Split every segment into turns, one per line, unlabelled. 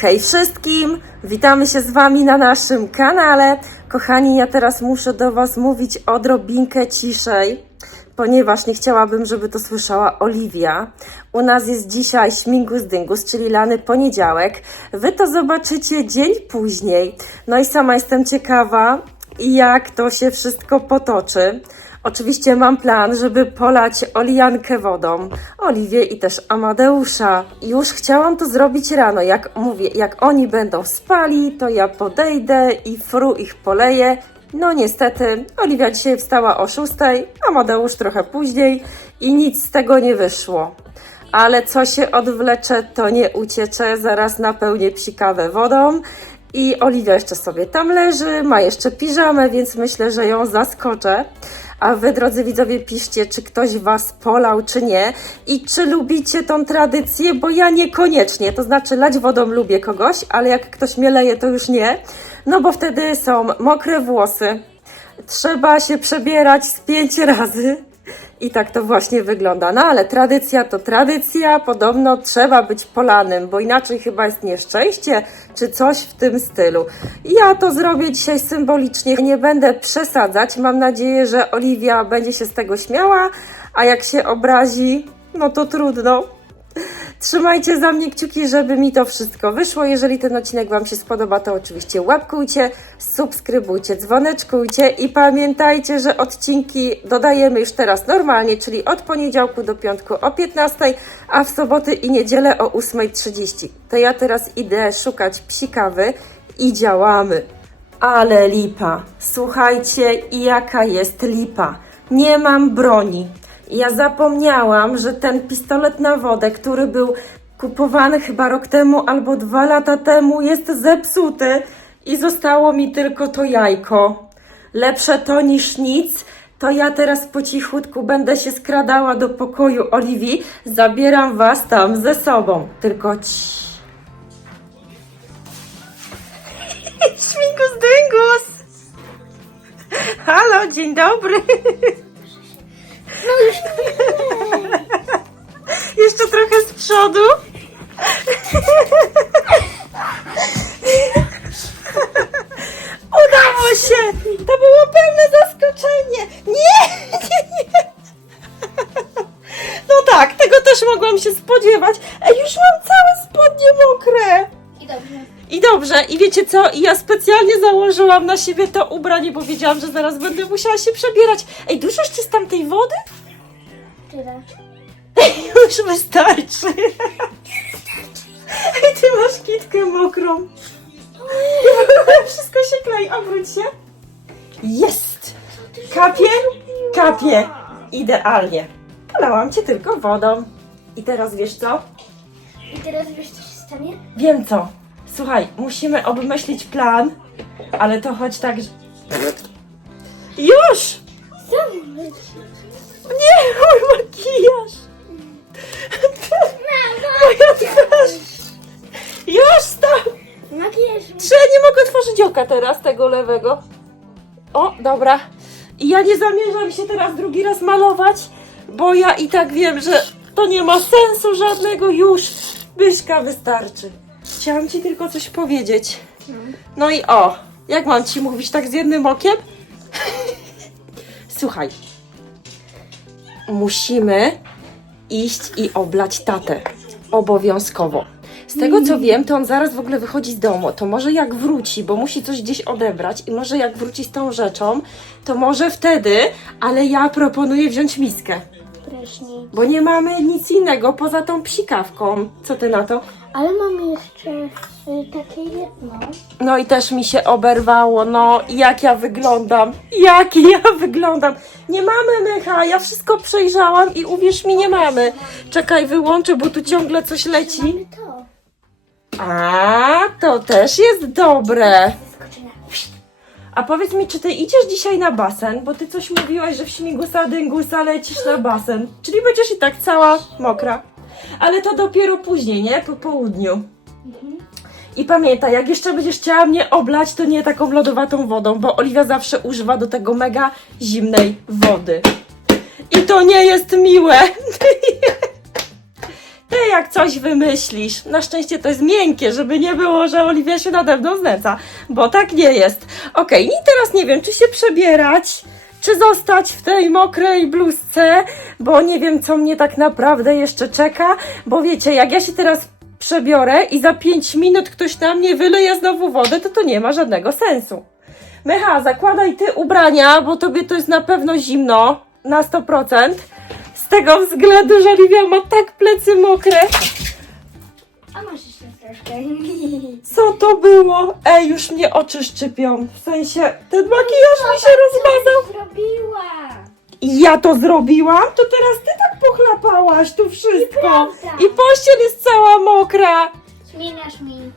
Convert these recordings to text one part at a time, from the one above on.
Hej wszystkim! Witamy się z Wami na naszym kanale. Kochani, ja teraz muszę do Was mówić odrobinkę ciszej, ponieważ nie chciałabym, żeby to słyszała Oliwia. U nas jest dzisiaj śmigus dyngus, czyli lany poniedziałek. Wy to zobaczycie dzień później. No i sama jestem ciekawa, jak to się wszystko potoczy. Oczywiście mam plan, żeby polać Olijankę wodą, Oliwię i też Amadeusza. Już chciałam to zrobić rano, jak mówię, jak oni będą spali, to ja podejdę i fru ich poleję. No niestety, Oliwia dzisiaj wstała o 6, Amadeusz trochę później i nic z tego nie wyszło. Ale co się odwlecze, to nie uciecze, zaraz napełnię psikawę wodą. I Oliwia jeszcze sobie tam leży, ma jeszcze piżamę, więc myślę, że ją zaskoczę. A wy, drodzy widzowie, piszcie, czy ktoś was polał, czy nie. I czy lubicie tą tradycję, bo ja niekoniecznie. To znaczy, lać wodą lubię kogoś, ale jak ktoś mnie leje, to już nie. No bo wtedy są mokre włosy. Trzeba się przebierać z pięć razy. I tak to właśnie wygląda. No ale tradycja to tradycja, podobno trzeba być polanym, bo inaczej chyba jest nieszczęście, czy coś w tym stylu. Ja to zrobię dzisiaj symbolicznie, nie będę przesadzać. Mam nadzieję, że Oliwia będzie się z tego śmiała, a jak się obrazi, no to trudno. Trzymajcie za mnie kciuki, żeby mi to wszystko wyszło. Jeżeli ten odcinek Wam się spodoba, to oczywiście łapkujcie, subskrybujcie, dzwoneczkujcie i pamiętajcie, że odcinki dodajemy już teraz normalnie, czyli od poniedziałku do piątku o 15, a w soboty i niedzielę o 8.30. To ja teraz idę szukać psikawy i działamy. Ale lipa. Słuchajcie, jaka jest lipa. Nie mam broni. Ja zapomniałam, że ten pistolet na wodę, który był kupowany chyba rok temu albo dwa lata temu, jest zepsuty i zostało mi tylko to jajko. Lepsze to niż nic. To ja teraz po cichutku będę się skradała do pokoju Oliwii. Zabieram was tam ze sobą. Tylko ci. Śmigus dyngus! Halo, dzień dobry.
No już
Jeszcze trochę z przodu. Udało się! To było pełne zaskoczenie! Nie! Nie, nie! No tak, tego też mogłam się spodziewać. Wiecie co? Ja specjalnie założyłam na siebie to ubranie, bo wiedziałam, że zaraz będę musiała się przebierać. Ej, dużo jeszcze z tamtej wody?
Tyle.
Już wystarczy. I ty masz kitkę mokrą. Wszystko się klei. Obróć się. Jest. Kapie? Kapie. Idealnie. Polałam cię tylko wodą. I teraz wiesz co?
I teraz wiesz co się stanie?
Wiem co. Słuchaj, musimy obmyślić plan, ale to chodź tak, że... Już!
Zamknąć.
Nie, mój makijaż! Moja twarz! Już stop!
Makijaż.
Czy ja nie mogę otworzyć oka teraz, tego lewego? O, dobra. I ja nie zamierzam się teraz drugi raz malować, bo ja i tak wiem, że to nie ma sensu żadnego już. Byszka wystarczy. Chciałam ci tylko coś powiedzieć. No i o, jak mam ci mówić tak z jednym okiem? Słuchaj. Musimy iść i oblać tatę. Obowiązkowo. Z tego co wiem, to on zaraz w ogóle wychodzi z domu. To może jak wróci, bo musi coś gdzieś odebrać i może jak wróci z tą rzeczą, to może wtedy, ale ja proponuję wziąć miskę.
Prysznic.
Bo nie mamy nic innego poza tą psikawką. Co ty na to?
Ale mam jeszcze y, takie jedno.
No i też mi się oberwało, no jak ja wyglądam, jak ja wyglądam. Nie mamy mecha, ja wszystko przejrzałam i uwierz mi, nie mamy. Czekaj, wyłączę, bo tu ciągle coś leci.
Mamy to.
A, to też jest dobre. A powiedz mi, czy ty idziesz dzisiaj na basen? Bo ty coś mówiłaś, że w śmigusa dyngusa lecisz na basen. Czyli będziesz i tak cała mokra. Ale to dopiero później, nie? Po południu. I pamiętaj, jak jeszcze będziesz chciała mnie oblać, to nie taką lodowatą wodą, bo Oliwia zawsze używa do tego mega zimnej wody. I to nie jest miłe. Ty jak coś wymyślisz, na szczęście to jest miękkie, żeby nie było, że Oliwia się nade mną znęca, bo tak nie jest. Okej, i teraz nie wiem, czy się przebierać, czy zostać w tej mokrej bluzce, bo nie wiem, co mnie tak naprawdę jeszcze czeka, bo wiecie, jak ja się teraz przebiorę i za 5 minut ktoś na mnie wyleje znowu wodę, to to nie ma żadnego sensu. Mecha, zakładaj ty ubrania, bo tobie to jest na pewno zimno, na 100%. Z tego względu, że Oliwia ma tak plecy mokre.
A masz jeszcze troszkę.
Co to było? Ej, już mnie oczy szczypią. W sensie, ten makijaż mi się rozmazał.
Zrobiła.
I ja to zrobiłam? To teraz ty tak pochlapałaś tu wszystko.
Nieprawda.
I pościel jest cała mokra.
Zmieniasz mi.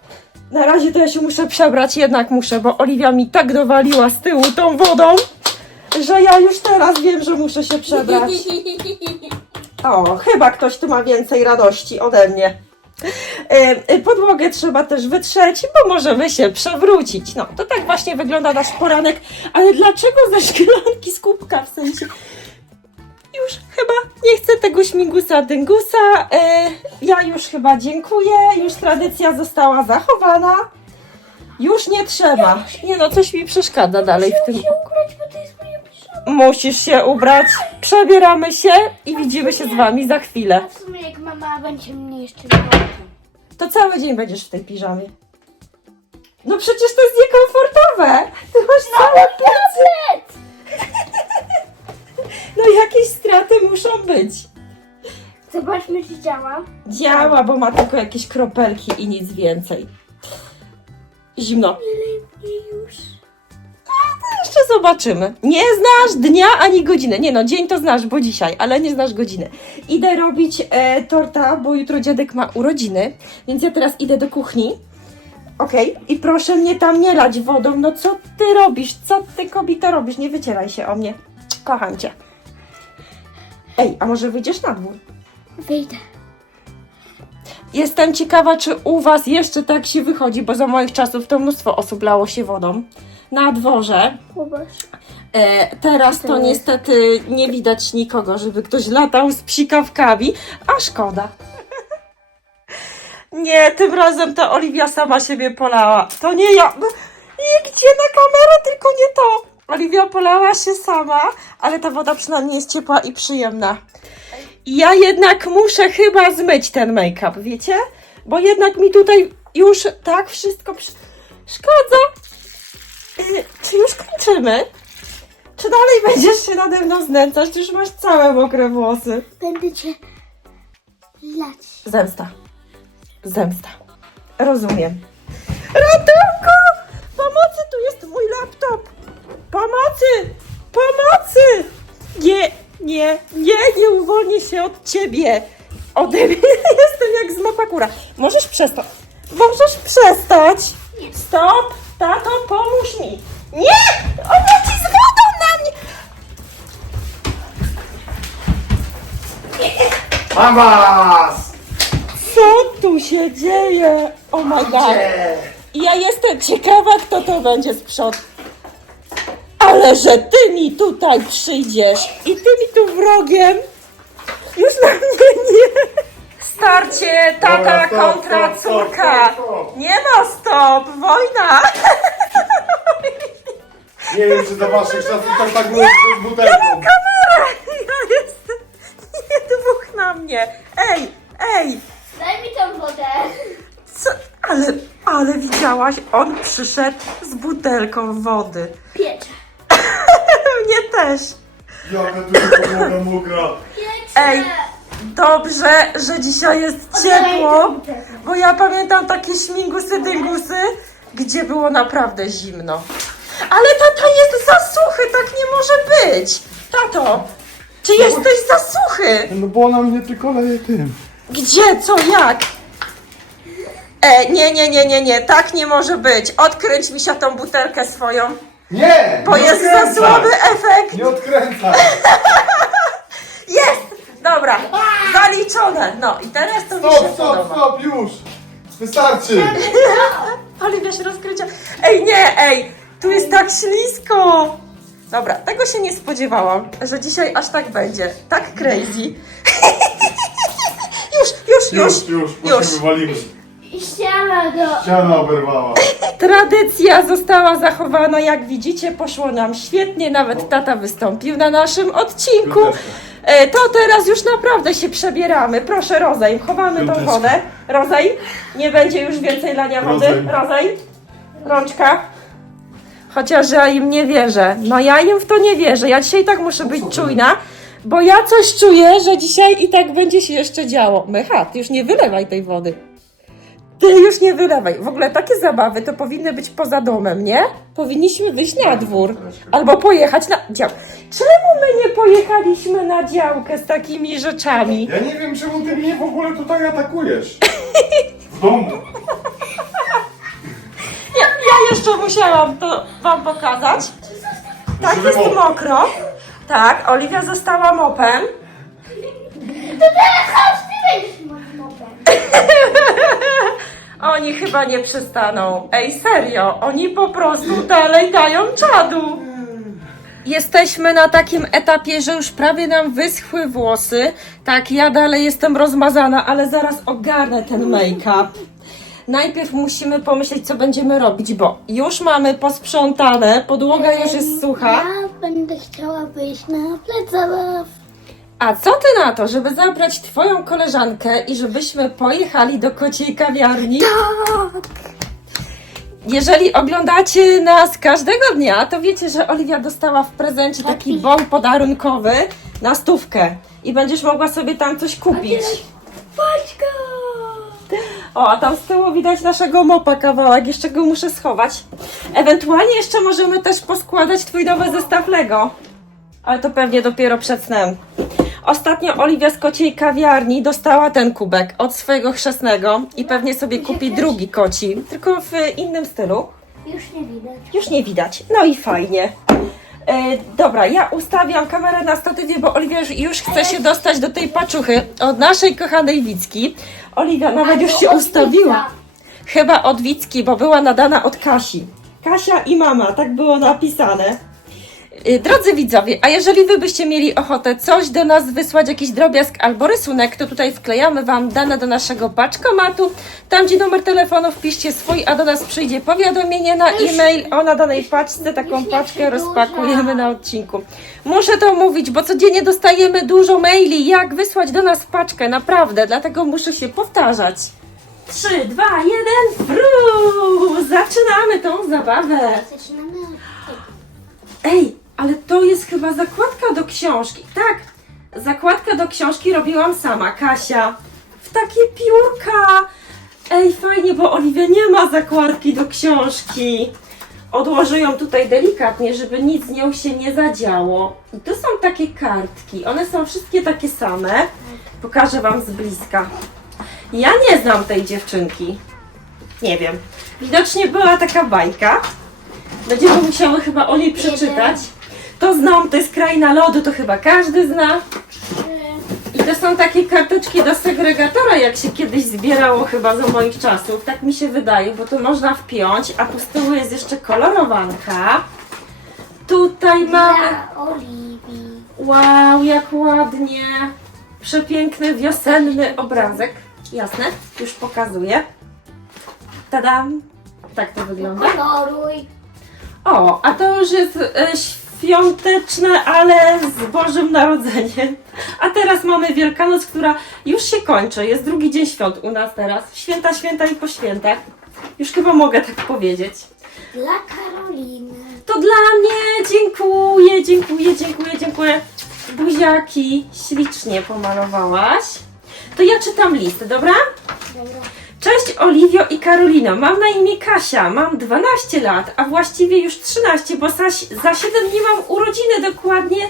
Na razie to ja się muszę przebrać, jednak muszę, bo Oliwia mi tak dowaliła z tyłu tą wodą, że ja już teraz wiem, że muszę się przebrać. O, chyba ktoś tu ma więcej radości ode mnie. E, e, Podłogę trzeba też wytrzeć, bo możemy się przewrócić. No, to tak właśnie wygląda nasz poranek. Ale dlaczego ze szklanki z kubka w sensie? Już chyba nie chcę tego śmigusa dyngusa. E, ja już chyba dziękuję. Już tradycja została zachowana. Już nie trzeba. Nie no, coś mi przeszkadza dalej w tym. Musisz się ubrać, przebieramy się i widzimy się z wami za chwilę.
A w sumie jak mama będzie mnie jeszcze.
To cały dzień będziesz w tej piżamie. No przecież to jest niekomfortowe. Ty masz całe plecy. No jakieś straty muszą być.
Zobaczmy, czy działa.
Działa, bo ma tylko jakieś kropelki i nic więcej. Zimno.
Mnie już.
Zobaczymy. Nie znasz dnia ani godziny. Nie no, dzień to znasz, bo dzisiaj, ale nie znasz godziny. Idę robić e, torta, bo jutro dziadek ma urodziny, więc ja teraz idę do kuchni. Okej, i proszę mnie tam nie lać wodą. No co ty robisz? Co ty kobito robisz? Nie wycieraj się o mnie. Kocham cię. Ej, a może wyjdziesz na dwór?
Wyjdę.
Jestem ciekawa, czy u Was jeszcze tak się wychodzi, bo za moich czasów to mnóstwo osób lało się wodą. Na dworze. E, teraz to niestety nie widać nikogo, żeby ktoś latał z psikawkami, a szkoda. Nie, tym razem to Oliwia sama siebie polała. To nie ja. No, Nie gdzie na kamerę, tylko nie to. Oliwia polała się sama, ale ta woda przynajmniej jest ciepła i przyjemna. Ja jednak muszę chyba zmyć ten make-up, wiecie? Bo jednak mi tutaj już tak wszystko przy... szkodza. Czy już kończymy? Czy dalej będziesz się nade mną znęcać? Czy już masz całe mokre włosy?
Będę cię lać.
Zemsta. Zemsta. Rozumiem. Ratunku! Pomocy, tu jest mój laptop! Pomocy! Pomocy! Nie, nie, nie, nie uwolnię się od ciebie! Ode mnie jestem jak z mapakura. Możesz przestać. Możesz przestać. Stop! Tato, pomóż mi. Nie! On leci z wodą na mnie!
Mam was!
Co tu się dzieje? Oh my god. Ja jestem ciekawa, kto to będzie sprząt. Ale że ty mi tutaj przyjdziesz i ty mi tu wrogiem. Już na mnie nie. Starcie tata
Dobra, stop,
kontra
stop, stop,
córka.
stop, stop.
Nie ma stop, wojna.
Nie wiem, czy za waszych czasów tam tak było z butelką.
Kamera. Ja jestem. Nie dwóch na mnie. Ej, ej.
Daj mi tą wodę.
Co? Ale, ale widziałaś, on przyszedł z butelką wody.
Piecze.
Mnie też.
Jaka tu jest podłoga mokra.
Piecze.
Ej, dobrze, że dzisiaj jest ciepło, bo ja pamiętam takie śmigusy, dygusy, gdzie było naprawdę zimno. Ale tata jest za suchy, tak nie może być. Tato, czy jesteś za suchy?
No bo ona mnie tylko leje tym.
Gdzie, co, jak? E, nie, nie, nie, nie, nie, tak nie może być. Odkręć mi się tą butelkę swoją,
Nie!
bo
nie
jest za
odkręcaj!
słaby efekt.
Nie odkręcaj!
Jest! Dobra, zaliczone. No i teraz to mi się
Stop, stop,
podoba.
stop, już! Wystarczy!
Ale wiesz, rozkrycia. Ej, nie, ej, tu jest tak ślisko. Dobra, tego się nie spodziewałam, że dzisiaj aż tak będzie. Tak crazy. już, już, już, już.
Już, już,
już.
się wywalimy.
I ściana do...
Ściana oberwała.
Tradycja została zachowana, jak widzicie, poszło nam świetnie, nawet tata wystąpił na naszym odcinku.
Piąteczka.
E, To teraz już naprawdę się przebieramy. Proszę, rozejm, chowamy tą
Piąteczka.
wodę. Rozejm, nie będzie już więcej lania wody.
Rozejm.
Rozejm, rączka. Chociaż ja im nie wierzę. No ja im w to nie wierzę. Ja dzisiaj tak muszę być czujna, bo ja coś czuję, że dzisiaj i tak będzie się jeszcze działo. Mecha, ty już nie wylewaj tej wody. Ty już nie wylewaj. W ogóle takie zabawy to powinny być poza domem, nie? Powinniśmy wyjść na dwór. Albo pojechać na dział. Czemu my nie pojechaliśmy na działkę z takimi rzeczami?
Ja nie wiem, czemu ty mnie w ogóle tutaj atakujesz. W domu.
Ja, ja jeszcze musiałam to wam pokazać. Tak, jest mokro. Tak, Oliwia została mopem.
To teraz chodź, ty będziesz moim mopem.
Oni chyba nie przystaną. Ej, serio, oni po prostu dalej dają czadu. Jesteśmy na takim etapie, że już prawie nam wyschły włosy. Tak, ja dalej jestem rozmazana, ale zaraz ogarnę ten make-up. Najpierw musimy pomyśleć, co będziemy robić, bo już mamy posprzątane, podłoga już jest sucha.
Ja będę chciała wyjść na plac zabaw.
A co ty na to, żeby zabrać twoją koleżankę i żebyśmy pojechali do kociej kawiarni?
Tak.
Jeżeli oglądacie nas każdego dnia, to wiecie, że Oliwia dostała w prezencie taki bon podarunkowy na stówkę i będziesz mogła sobie tam coś kupić.
Paczka!
O, a tam z tyłu widać naszego mopa kawałek, jeszcze go muszę schować. Ewentualnie jeszcze możemy też poskładać twój nowy zestaw Lego. Ale to pewnie dopiero przed snem. Ostatnio Oliwia z kociej kawiarni dostała ten kubek od swojego chrzestnego i pewnie sobie kupi drugi koci, tylko w innym stylu.
Już nie widać.
Już nie widać. No i fajnie. E, dobra, ja ustawiam kamerę na statywie, bo Oliwia już, już chce się dostać do tej paczuchy od naszej kochanej Wicki. Oliwia nawet już się ustawiła. Chyba od Wicki, bo była nadana od Kasi. Kasia i mama, tak było napisane. Y, Drodzy widzowie, a jeżeli wy byście mieli ochotę coś do nas wysłać, jakiś drobiazg albo rysunek, to tutaj wklejamy wam dane do naszego paczkomatu. Tam, gdzie numer telefonu wpiszcie swój, a do nas przyjdzie powiadomienie na e-mail o nadanej paczce. Taką paczkę rozpakujemy na odcinku. Muszę to mówić, bo codziennie dostajemy dużo maili, jak wysłać do nas paczkę, naprawdę, dlatego muszę się powtarzać. 3, 2, 1, fru! Zaczynamy tą zabawę.
Zaczynamy od tego.
Ej, ale to jest chyba zakładka do książki. Tak, zakładkę do książki robiłam sama, Kasia. W takie piórka. Ej, fajnie, bo Oliwia nie ma zakładki do książki. Odłożę ją tutaj delikatnie, żeby nic z nią się nie zadziało. I tu są takie kartki. One są wszystkie takie same. Pokażę Wam z bliska. Ja nie znam tej dziewczynki. Nie wiem. Widocznie była taka bajka. Będziemy musiały chyba o niej przeczytać. To znam, to jest kraina lodu, to chyba każdy zna. I to są takie karteczki do segregatora, jak się kiedyś zbierało chyba za moich czasów. Tak mi się wydaje, bo to można wpiąć, a po tyłu jest jeszcze kolorowanka. Tutaj mamy...
Dla Oliwii.
Wow, jak ładnie! Przepiękny, wiosenny obrazek. Jasne? Już pokazuję. Tadam! Tak to wygląda.
Koloruj.
O, a to już jest e, świąteczne, ale z Bożym Narodzeniem. A teraz mamy Wielkanoc, która już się kończy. Jest drugi dzień świąt u nas teraz. Święta, święta i po świętach. Już chyba mogę tak powiedzieć.
Dla Karoliny.
To dla mnie dziękuję, dziękuję, dziękuję, dziękuję. Buziaki ślicznie pomalowałaś. To ja czytam list, dobra?
Dobra.
Cześć Oliwio i Karolino, mam na imię Kasia, mam 12 lat, a właściwie już 13, bo za, za 7 dni mam urodziny, dokładnie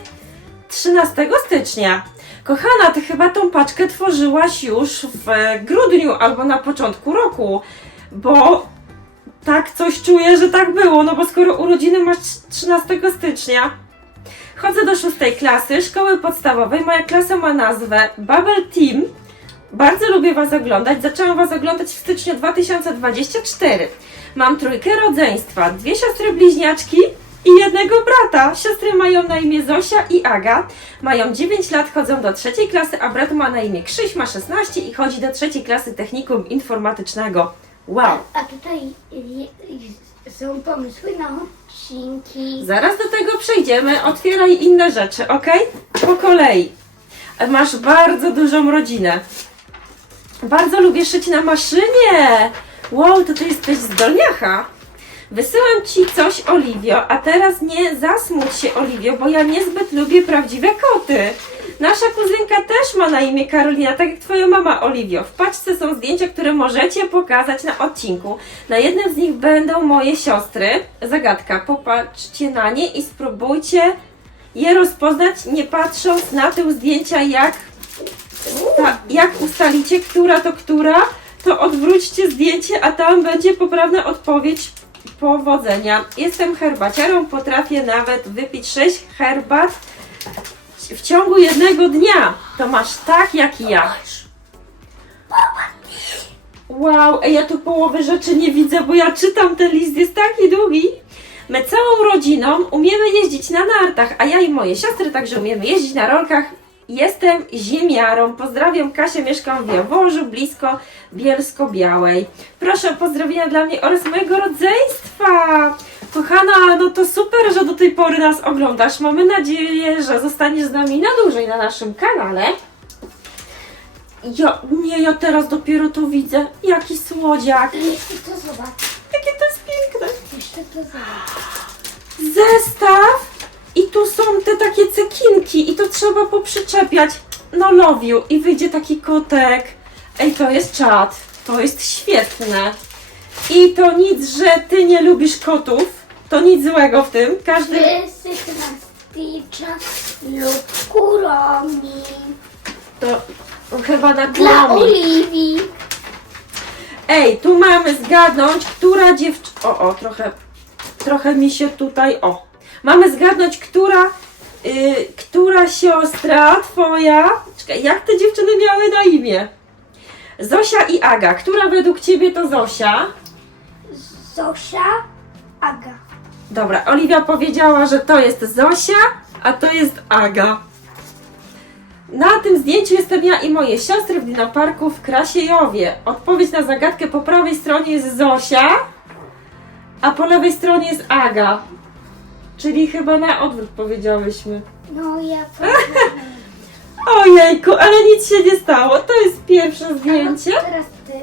13 stycznia. Kochana, ty chyba tą paczkę tworzyłaś już w grudniu albo na początku roku, bo tak coś czuję, że tak było, no bo skoro urodziny masz 13 stycznia. Chodzę do szóstej klasy szkoły podstawowej. Moja klasa ma nazwę Bubble Team. Bardzo lubię Was oglądać. Zaczęłam Was oglądać w styczniu 2024. Mam trójkę rodzeństwa, dwie siostry bliźniaczki i jednego brata. Siostry mają na imię Zosia i Aga. Mają 9 lat, chodzą do trzeciej klasy, a brat ma na imię Krzyś, ma 16 i chodzi do trzeciej klasy technikum informatycznego. Wow!
A tutaj są pomysły na odcinki.
Zaraz do tego przejdziemy. Otwieraj inne rzeczy, ok? Po kolei. Masz bardzo dużą rodzinę. Bardzo lubię szyć na maszynie. Wow, to ty jesteś zdolniacha. Wysyłam ci coś, Oliwio, a teraz nie zasmuć się, Oliwio, bo ja niezbyt lubię prawdziwe koty. Nasza kuzynka też ma na imię Karolina, tak jak twoja mama, Oliwio. W paczce są zdjęcia, które możecie pokazać na odcinku. Na jednym z nich będą moje siostry. Zagadka, popatrzcie na nie i spróbujcie je rozpoznać, nie patrząc na tył zdjęcia, jak ta, jak ustalicie, która to która, to odwróćcie zdjęcie, a tam będzie poprawna odpowiedź. Powodzenia. Jestem herbaciarą, potrafię nawet wypić 6 herbat w ciągu jednego dnia. To masz tak jak ja. Wow, ej, ja tu połowy rzeczy nie widzę, bo ja czytam ten list, jest taki długi. My całą rodziną umiemy jeździć na nartach, a ja i moje siostry także umiemy jeździć na rolkach. Jestem ziemiarą. Pozdrawiam Kasię, mieszkam w Jaworzu, blisko Bielsko-Białej. Proszę o pozdrowienia dla mnie oraz mojego rodzeństwa. Kochana, no to super, że do tej pory nas oglądasz. Mamy nadzieję, że zostaniesz z nami na dłużej na naszym kanale. Ja, nie, ja teraz dopiero to widzę. Jaki słodziak.
Jeszcze to zobacz.
Jakie to jest piękne.
Jeszcze to zobacz.
Zestaw i tu są te takie cekinki i to trzeba poprzyczepiać. No you. i wyjdzie taki kotek. Ej, to jest czad. To jest świetne. I to nic, że ty nie lubisz kotów. To nic złego w tym. Każdy...
Na Stitcha lub Kuromi.
To chyba na
Dla. Oliwii.
Ej, tu mamy zgadnąć, która dziewczyna. O, o, trochę, trochę mi się tutaj. O. Mamy zgadnąć, która, y, która siostra twoja. Czekaj, jak te dziewczyny miały na imię? Zosia i Aga. Która według ciebie to Zosia?
Zosia, Aga.
Dobra, Oliwia powiedziała, że to jest Zosia, a to jest Aga. Na tym zdjęciu jestem ja i moje siostry w dinoparku w Krasiejowie. Odpowiedź na zagadkę po prawej stronie jest Zosia, a po lewej stronie jest Aga. Czyli chyba na odwrót powiedziałyśmy.
No ja
Ojejku, ale nic się nie stało. To jest pierwsze zdjęcie.
Teraz ty.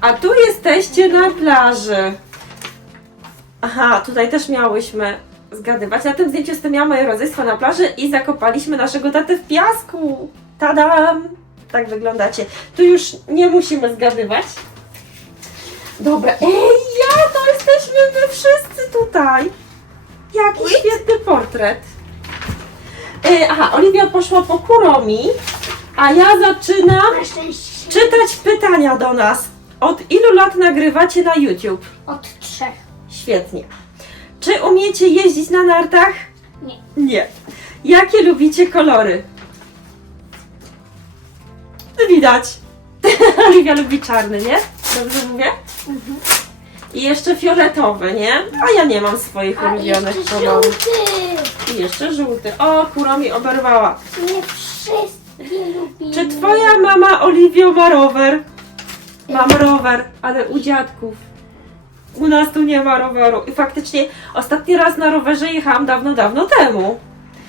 A tu jesteście na plaży. Aha, tutaj też miałyśmy zgadywać. Na tym zdjęciu jestem ja, moje rodzeństwo na plaży i zakopaliśmy naszego tatę w piasku. Tadam! Tak wyglądacie. Tu już nie musimy zgadywać. Dobra, ej, ja, to jesteśmy my wszyscy tutaj. Jaki świetny portret. E, aha, Oliwia poszła po kuromi, a ja zaczynam
Na szczęście
czytać pytania do nas. Od ilu lat nagrywacie na YouTube?
od trzech.
Świetnie. Czy umiecie jeździć na nartach?
Nie.
Nie. Jakie lubicie kolory? Widać. Oliwia lubi czarny, nie? Dobrze mówię? I jeszcze fioletowy, nie? A ja nie mam swoich
A
ulubionych
jeszcze
kolorów.
żółty.
I jeszcze żółty. O, kuro mi oberwała.
Nie lubimy.
Czy twoja mama Oliwio ma rower? Mam rower, ale u dziadków. U nas tu nie ma roweru. I faktycznie ostatni raz na rowerze jechałam dawno, dawno temu.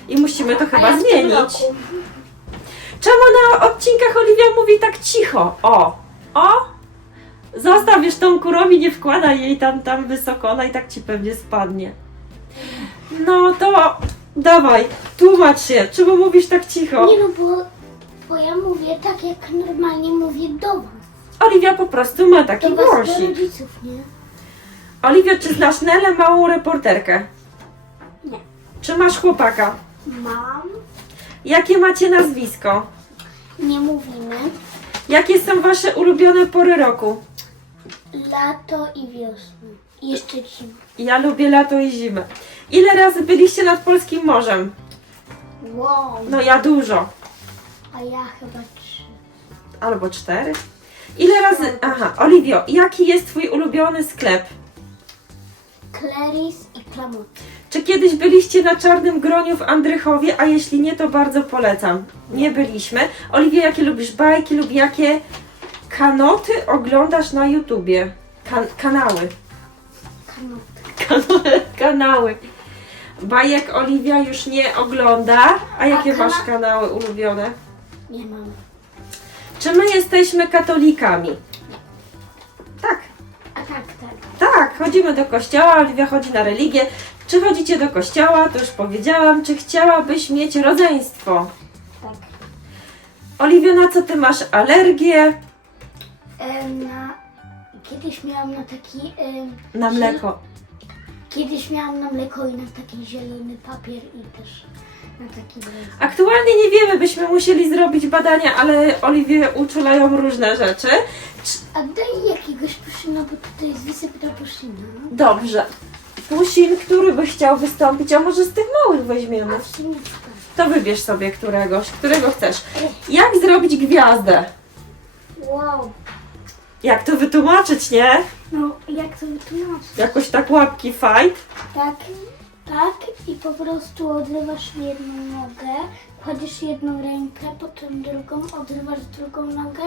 I musimy to chyba
ja w tym
zmienić.
roku.
Czemu na odcinkach Oliwia mówi tak cicho? O! O! Zostaw już tą kurowi, nie wkładaj jej tam, tam wysoko, ona i tak ci pewnie spadnie. No to dawaj, tłumacz się, czemu mówisz tak cicho?
Nie no, bo, bo ja mówię tak, jak normalnie mówię do was.
Oliwia po prostu ma taki
Do was, do
głosik.
rodziców, nie?
Oliwia, czy znasz Nelę, małą reporterkę?
Nie.
Czy masz chłopaka?
Mam.
Jakie macie nazwisko?
Nie mówimy.
Jakie są wasze ulubione pory roku?
Lato i wiosna. I jeszcze zima.
Ja lubię lato i zimę. Ile razy byliście nad Polskim Morzem?
Wow.
No ja dużo.
A ja chyba trzy.
Albo cztery. Ile razy... Aha, Oliwio, jaki jest twój ulubiony sklep?
Clarice i Klamot.
Czy kiedyś byliście na Czarnym Groniu w Andrychowie, a jeśli nie, to bardzo polecam. Nie byliśmy. Oliwia, jakie lubisz bajki lub jakie kanoty oglądasz na YouTubie? Kan- kanały. Kanały. Kanały. Bajek Oliwia już nie ogląda. A jakie
kana-
masz kanały ulubione?
Nie mam.
Czy my jesteśmy katolikami? Tak.
A tak, tak.
Tak, chodzimy do kościoła, Oliwia chodzi na religię. Czy chodzicie do kościoła? To już powiedziałam. Czy chciałabyś mieć rodzeństwo?
Tak.
Oliwia, na co ty masz alergię?
E, na... Kiedyś miałam na taki... E,
Na mleko.
Kiedyś miałam na mleko i na taki zielony papier i też na taki.
Aktualnie nie wiemy, byśmy musieli zrobić badania, ale Oliwię uczulają różne rzeczy.
A daj jakiegoś puszyna, bo tutaj jest wysypana puszyna.
Dobrze. Pusin, który by chciał wystąpić, a może z tych małych weźmiemy?
A w sumie tak.
To wybierz sobie któregoś, którego chcesz. Jak zrobić gwiazdę?
Wow.
Jak to wytłumaczyć, nie?
No, jak to wytłumaczyć?
Jakoś tak łapki fight.
Tak, tak i po prostu odrywasz jedną nogę, kładziesz jedną rękę, potem drugą, odrywasz drugą nogę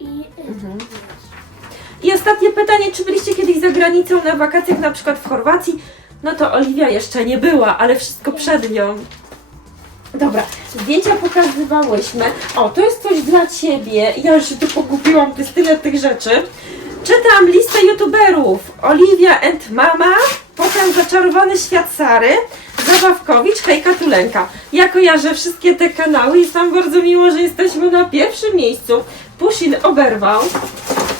i...
Mhm. I ostatnie pytanie, czy byliście kiedyś za granicą na wakacjach, na przykład w Chorwacji? No to Oliwia jeszcze nie była, ale wszystko przed nią. Dobra, zdjęcia pokazywałyśmy. O, to jest coś dla Ciebie. Ja już się tu pogubiłam, to jest tyle tych rzeczy. Czytam listę youtuberów. Oliwia and Mama, potem Zaczarowany Świat Sary, Zabawkowicz, Hejka Tulenka. Ja kojarzę wszystkie te kanały i nam bardzo miło, że jesteśmy na pierwszym miejscu. Pusin oberwał.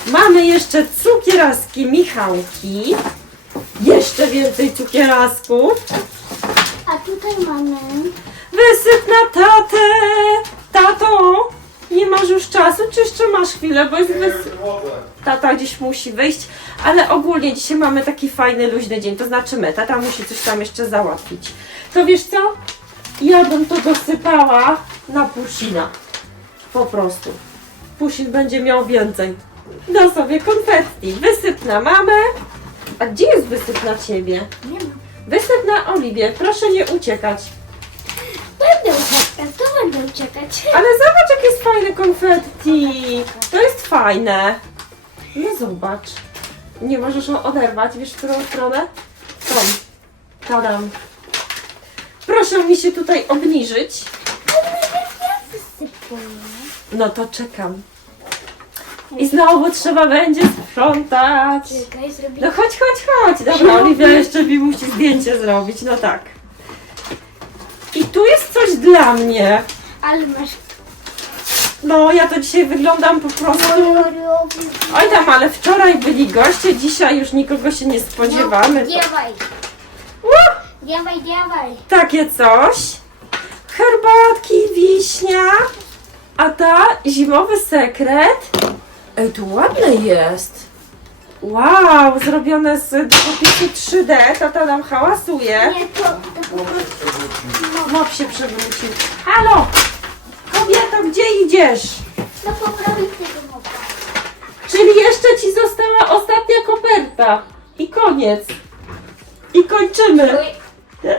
Mamy jeszcze cukieraski Michałki. Jeszcze więcej cukierasków.
A tutaj mamy...
Wysyp na tatę! Tato! Nie masz już czasu, czy jeszcze masz chwilę, bo jest wysyp... Tata gdzieś musi wyjść, ale ogólnie dzisiaj mamy taki fajny, luźny dzień, to znaczy my. Tata musi coś tam jeszcze załatwić. To wiesz co? Ja bym to dosypała na Pusina. Po prostu. Pusin będzie miał więcej. Da sobie konfetti. Wysyp na mamę. A gdzie jest wysyp na ciebie?
Nie ma.
Wysyp na Oliwię. Proszę nie uciekać.
Będę uciekać.
Ale zobacz, jakie jest fajne konfetti. To jest fajne. No zobacz. Nie możesz oderwać, wiesz w którą stronę? Tą. Tadam. Proszę mi się tutaj obniżyć. No to czekam. I znowu trzeba będzie sprzątać.
Czekaj, zrobię...
No chodź, chodź, chodź. Dobra, Oliwia jeszcze mi musi zdjęcie zrobić. No tak. I tu jest coś dla mnie.
Ale masz
No, ja to dzisiaj wyglądam po prostu...
kolorowy...
Oj tam, ale wczoraj byli goście, dzisiaj już nikogo się nie spodziewamy.
Dawaj,
Ło!
dawaj, dawaj.
Takie coś. Herbatki, wiśnia. A ta zimowy sekret. Ej, tu ładne jest. Wow, zrobione z długopisu 3D. Tata nam hałasuje.
Nie, to, to po prostu...
Mop się przewrócił. Halo! Kobieto, gdzie idziesz?
No poprawić tego mopa.
Czyli jeszcze ci została ostatnia koperta. I koniec. I kończymy.
Stój,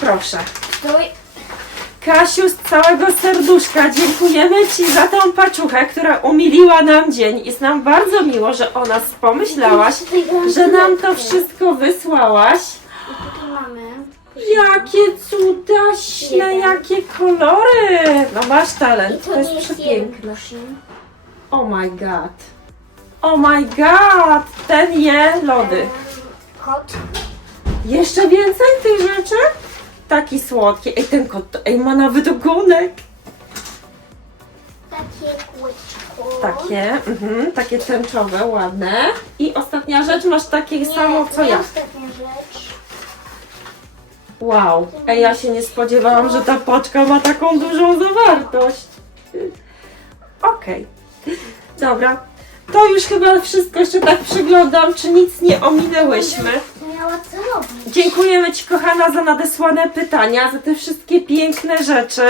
Proszę.
stój.
Kasiu, z całego serduszka dziękujemy Ci za tą paczuchę, która umiliła nam dzień. Jest nam bardzo miło, że o nas pomyślałaś, że nam to wszystko wysłałaś.
I tutaj mamy...
Jakie cudaśne, jakie kolory! No masz
I
talent,
to
to
nie
jest
jest jeden
przepiękne. Oh my god. Oh my god! Ten je lody.
Kot.
Jeszcze więcej tych rzeczy? Taki słodki. Ej, ten kot, to- ej, ma nawet ogonek.
Takie kółeczko.
Takie, mhm, takie tęczowe, ładne. I ostatnia rzecz, masz takie
Nie,
samo co
nie
ja.
ostatnia rzecz.
Wow. Ej, ja się nie spodziewałam, że ta paczka ma taką dużą zawartość. Okej. Dobra. To już chyba wszystko jeszcze tak przyglądam, czy nic nie ominęłyśmy.
Miała co robić.
Dziękujemy Ci, kochana, za nadesłane pytania, za te wszystkie piękne rzeczy.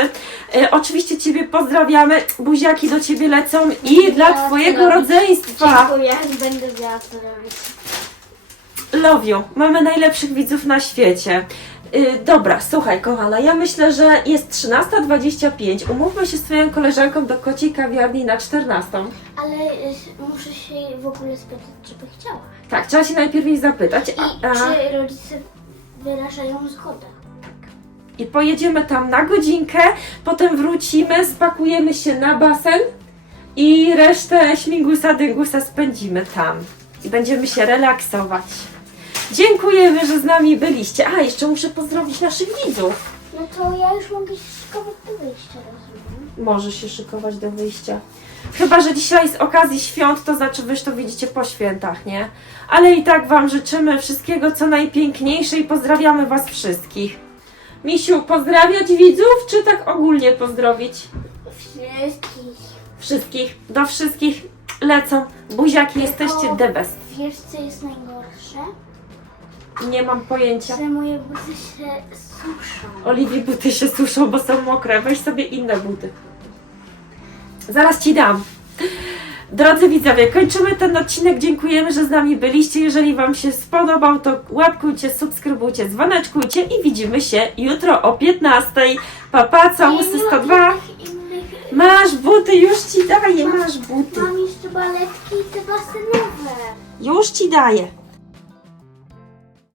E, oczywiście Ciebie pozdrawiamy. Buziaki do Ciebie lecą i dla
Ja
Twojego rodzeństwa.
Dziękuję, będę wiedziała co robić.
Love you. Mamy najlepszych widzów na świecie. Yy, dobra, słuchaj, kochana, ja myślę, że jest 13.25. Umówmy się z Twoją koleżanką do kociej kawiarni na 14.
Ale y, muszę się w ogóle spytać, czy by chciała.
Tak, trzeba się najpierw jej zapytać.
I
A, a,
czy rodzice wyrażają zgodę.
I pojedziemy tam na godzinkę, potem wrócimy, spakujemy się na basen i resztę śmigusa dyngusa spędzimy tam. I będziemy się relaksować. Dziękujemy, że z nami byliście. A, jeszcze muszę pozdrowić naszych widzów.
No to ja już mogę się szykować do wyjścia, rozumiem.
Możesz się szykować do wyjścia. Chyba, że dzisiaj z okazji świąt, to znaczy wy już to widzicie po świętach, nie? Ale i tak Wam życzymy wszystkiego, co najpiękniejsze i pozdrawiamy Was wszystkich. Misiu, pozdrawiać widzów, czy tak ogólnie pozdrowić?
Wszystkich.
Wszystkich, do wszystkich lecą. Buziaki, jesteście the best.
Wiesz, co jest najgorsze?
Nie mam pojęcia.
Że moje buty się suszą.
Oliwii buty się suszą, bo są mokre. Weź sobie inne buty. Zaraz ci dam. Drodzy widzowie, kończymy ten odcinek. Dziękujemy, że z nami byliście. Jeżeli Wam się spodobał, to łapkujcie, subskrybujcie, dzwoneczkujcie i widzimy się jutro o 15. Papa, całusy 102.
Innych, innych,
Masz buty, już ci daję, masz buty.
Mam jeszcze baletki i te basenowe.
Już ci daję.